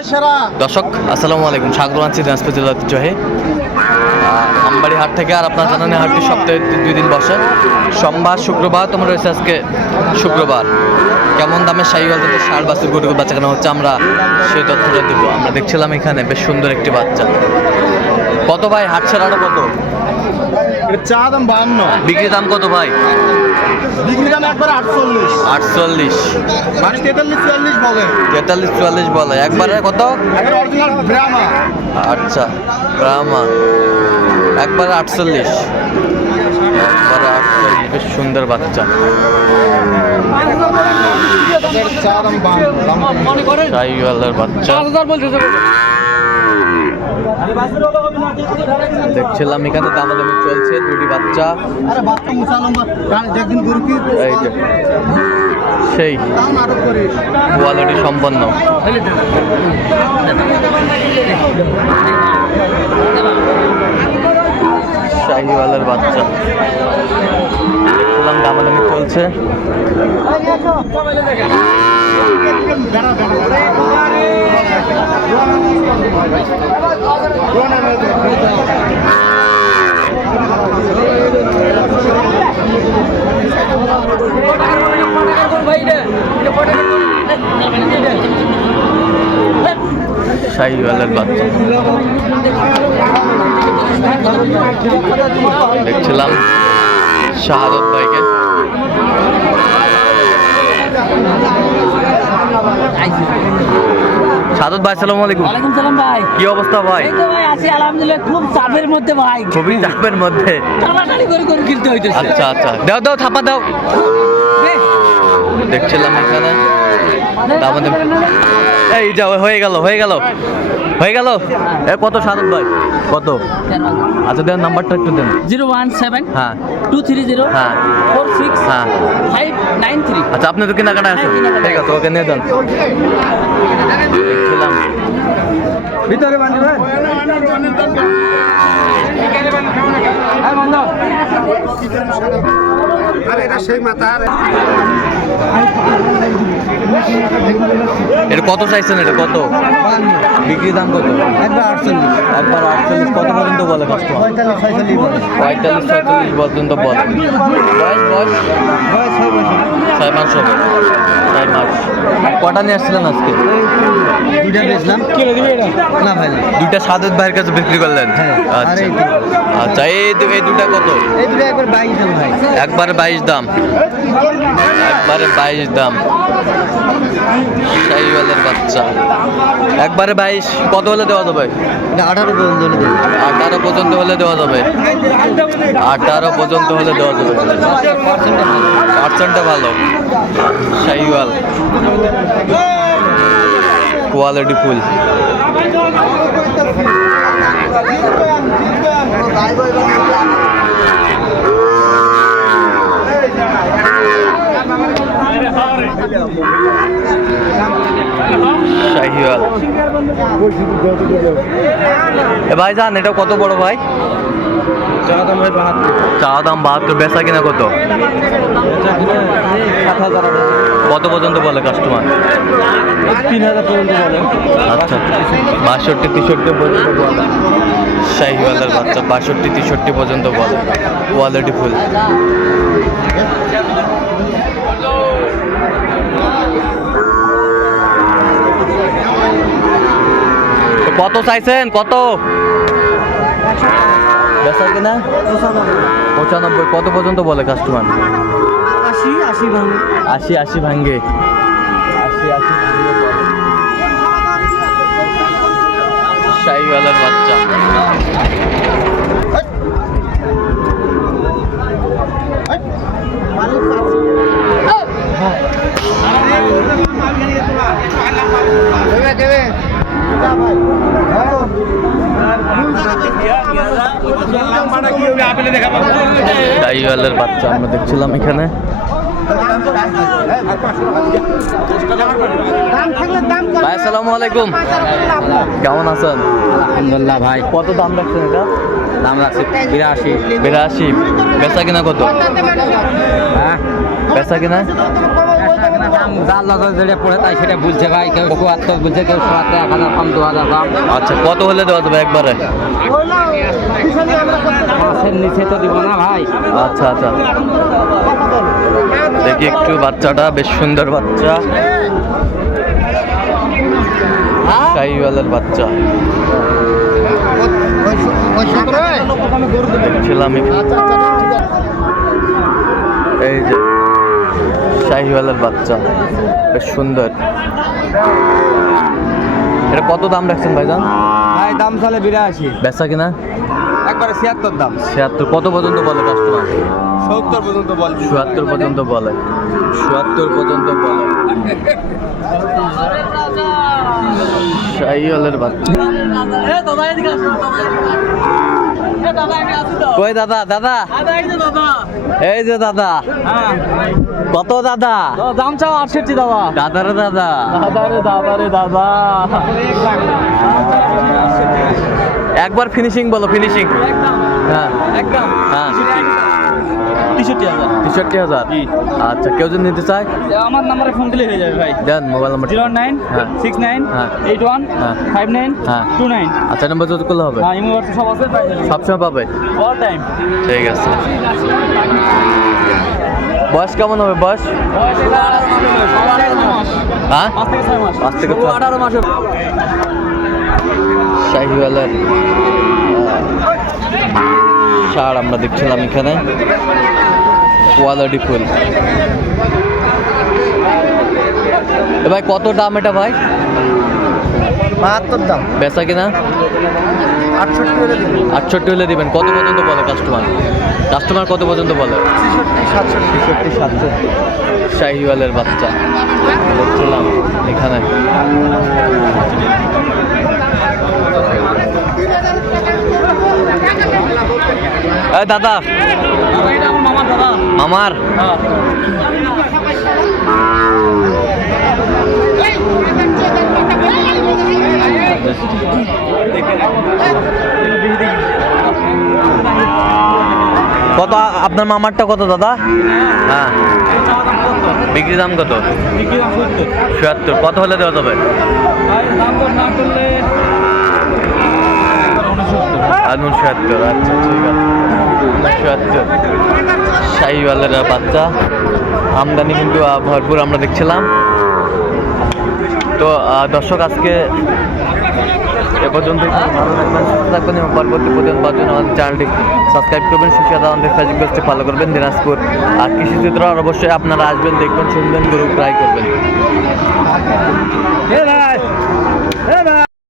দর্শক আসসালামু আলাইকুম, স্বাগত জানাচ্ছি দিনাজপুর জেলার ঐতিহ্যবাহী আমবাড়ি হাট থেকে। আর আপনার জানান হাটটি সপ্তাহে 2 দিন বসে, সোমবার শুক্রবার। তোমরা রয়েছে আজকে শুক্রবার। কেমন দামে শাহিওয়াল জাতের ষাঁড় বাছুর গরু বাচ্চা কেনা হচ্ছে আমরা সেই তথ্যটা দেবো। আমরা দেখছিলাম এখানে বেশ সুন্দর একটি বাচ্চা। কত ভাই হাট ছাড়াটা কত? চা দাম 52, বিক্রি দাম কত ভাই? বিক্রি দাম একবার 48, 48 মানে 43-44 বলে। 43-44 বলে। একবারে কত? একবার অরিজিনাল ব্রাহ্মা। আচ্ছা ব্রাহ্মা একবারে 48, একবারে 48। বেশ সুন্দর বাচ্চা। চা দাম 52, শাহিওয়ালের বাচ্চা দেখছিলাম এখানে দামাদামি চলছে। দুটি বাচ্চা, আরে বাচ্চা মুসা লম্বা একদিন গরু কি এই যে সেই দাম আরো করে কোয়ালিটি সম্পন্ন। শাহিওয়ালের বাচ্চা দেখছিলাম দামাদামি চলছে। শাহিওয়ালের বাচ্চা দেখছিলাম শাহাদত ভাইকে। শাহাদত ভাই আসসালামু আলাইকুম। ওয়ালাইকুম সালাম ভাই। কি অবস্থা ভাই? এই তো ভাই আছি আলহামদুলিল্লাহ, খুব চাপের মধ্যে ভাই। খুবই চাপের মধ্যে। টানাটানি করে করে কিনতে হইতেছে। আচ্ছা আচ্ছা, দাও দাও থাপা দাও। দেখছিলাম এখানে দামাদামি। এই যাও, হয়ে গেল হয়ে গেল হয়ে গেল। এ কত শাহাদত ভাই কত? আচ্ছা দেন নাম্বারটা একটু দেন। 017 হ্যাঁ 230 হ্যাঁ 46 হ্যাঁ 593। আচ্ছা আপনি তো কেনাকাটা আছে, ঠিক আছে ওকে নিয়ে যান। দেখছিলাম ভিতরে বান্ধবেন। আরে এটা সেই মাথা। এটা কত চাইছেন? এটা কত বিক্রি দাম কত? একবার 48, একবার 48। কত পর্যন্ত বলে কাস্টমার? 45-46 বলে। 45-46 পর্যন্ত বলে। বয়স বয়স 6 মাস হবে। 6 মাস। কটা নিয়ে আসছিলেন আজকে? দুইটা বেচলাম। কিলো দিবি এটা? না ভাই না। দুইটা সাদেত ভাইয়ের কাছে বিক্রি করলেন? হ্যাঁ। আচ্ছা আচ্ছা। এই দুইটা কত? এই দুটো একবার 22 দাম ভাই। একবারে 22 দাম, একবারে 22 দাম। শাহিওয়ালের বাচ্চা একবারে 22। কত হলে দেওয়া যাবে? এটা 18 পর্যন্ত হলে দেব। 18 পর্যন্ত হলে দেওয়া যাবে। 18 পর্যন্ত হলে দেওয়া যাবে। পার্সেন্টটা ভালো। Sahiwal quality full. শাহিওয়াল এ ভাই জান এটা কত বড় ভাই? চা দাম ভাই 72। চা দাম 72। বেচা কিনা কত? 7000 কত পর্যন্ত বলে কাস্টমার? 3000 পর্যন্ত বলে। আচ্ছা 62-63 পর্যন্ত বলে। শাহিওয়ালের বাচ্চা 62-63 পর্যন্ত বলে। Quality full. কত চাইছেন? কত বেচা কিনা? 95। কত পর্যন্ত বলে কাস্টমার? 80 ভাঙে। 80 ভাঙ্গে। 80 ভাঙ্গে বলে। শাহিওয়ালের বাচ্চা শাহিওয়ালের বাচ্চা আমরা দেখছিলাম এখানে। ভাই আসসালামু আলাইকুম, কেমন আছেন? আলহামদুলিল্লাহ ভাই। কত দাম রাখছেন এটা? দাম রাখছি 82। 82। বেচা কিনা কত? হ্যাঁ বেচা কিনা? এখানে দাম যার নজর যেটা পড়ে তাই সেটা বলছে ভাই, কেউ ৭৪ বলছে, কেউ ৭৪, ১,০০০ কম, ২,০০০ কম। আচ্ছা, কত হলে দেওয়া যাবে একবারে? মাছের নিচে তো দিব না ভাই। আচ্ছা আচ্ছা, দেখি একটু বাচ্চাটা, বেশ সুন্দর বাচ্চা, শাহিওয়ালের বাচ্চা দেখছিলাম এখানে। এই যে শাহিওয়ালের বাচ্চা, বেশ সুন্দর। এটা কত দাম রাখছেন ভাইজান? ভাই দাম চলে ৮২, বেচা কিনা? একবারে ৭৬ দাম। ৭৬। কত পর্যন্ত বলে কাস্টমার? ৭০ পর্যন্ত বল। ৭৪ পর্যন্ত বলে, ৭৪ পর্যন্ত বলে। শাহিওয়ালের বাচ্চা। কই দাদা? দাদা এই যে দাদা, কত দাদা? দাম চাও ৬৮ দাদা। দাদা রে দাদা, দাদা একবার ফিনিশিং বলো, ফিনিশিং। হ্যাঁ একদম হ্যাঁ, ৬৩,০০০। ৬৩,০০০। আচ্ছা, কেউ যদি নিতে চায় আমার নাম্বারে ফোন দিলে হয়ে যাবে ভাই। দেন মোবাইল নাম্বার। 0969 হ্যাঁ। 81 হ্যাঁ। 59 হ্যাঁ। 29। আচ্ছা, নাম্বার যদি করলে হবে, হ্যাঁ, ইমো হোয়াটসঅ্যাপ সব আছে, পাই যাবে সবসময় পাবে। All time. ঠিক আছে। বয়স কেমন হবে? বয়স হ্যাঁ, 5 থেকে 6 মাস। 5 থেকে 6। 18 মাসে। শাহিওয়ালের ষাঁড় আমরা দেখছিলাম এখানে, কোয়ালিটি ফুল। এ ভাই, কত দাম এটা ভাই? ৭২ দাম। বেচা কিনা? ৬৮ হলে দিন। ৬৮ হলে দিবেন। কত পর্যন্ত বলে কাস্টমার? কাস্টমার কত পর্যন্ত বলে? ৬৬ 67। শাহিওয়ালের বাচ্চা দেখছিলাম এখানে। এই দাদা, এটা আমার মামার দাদা। মামার? হ্যাঁ। কত আপনার মামারটা কত দাদা? হ্যাঁ, বিক্রি দাম কত? বিক্রি দাম ৭০। ৭৬। কত হলে দেওয়া যাবে? ভাই দাম দর না করলে ৭৬। আচ্ছা, ঠিক আছে, ৭৬। শাহিওয়ালের বাচ্চা আমদানি কিন্তু ভরপুর আমরা দেখছিলাম। তো দর্শক, আজকে এ পর্যন্ত। ভালো থাকবেন, সুস্থ থাকবেন এবং পরবর্তী প্রতিদিন পাওয়ার জন্য আমাদের চ্যানেলটি সাবস্ক্রাইব করবেন। সুশীল আমাদের ফেসবুক পেজটি ফলো করবেন, দিনাজপুর আর কৃষি চিত্র। আর অবশ্যই আপনারা আসবেন, দেখবেন, শুনবেন, গরু ট্রাই করবেন।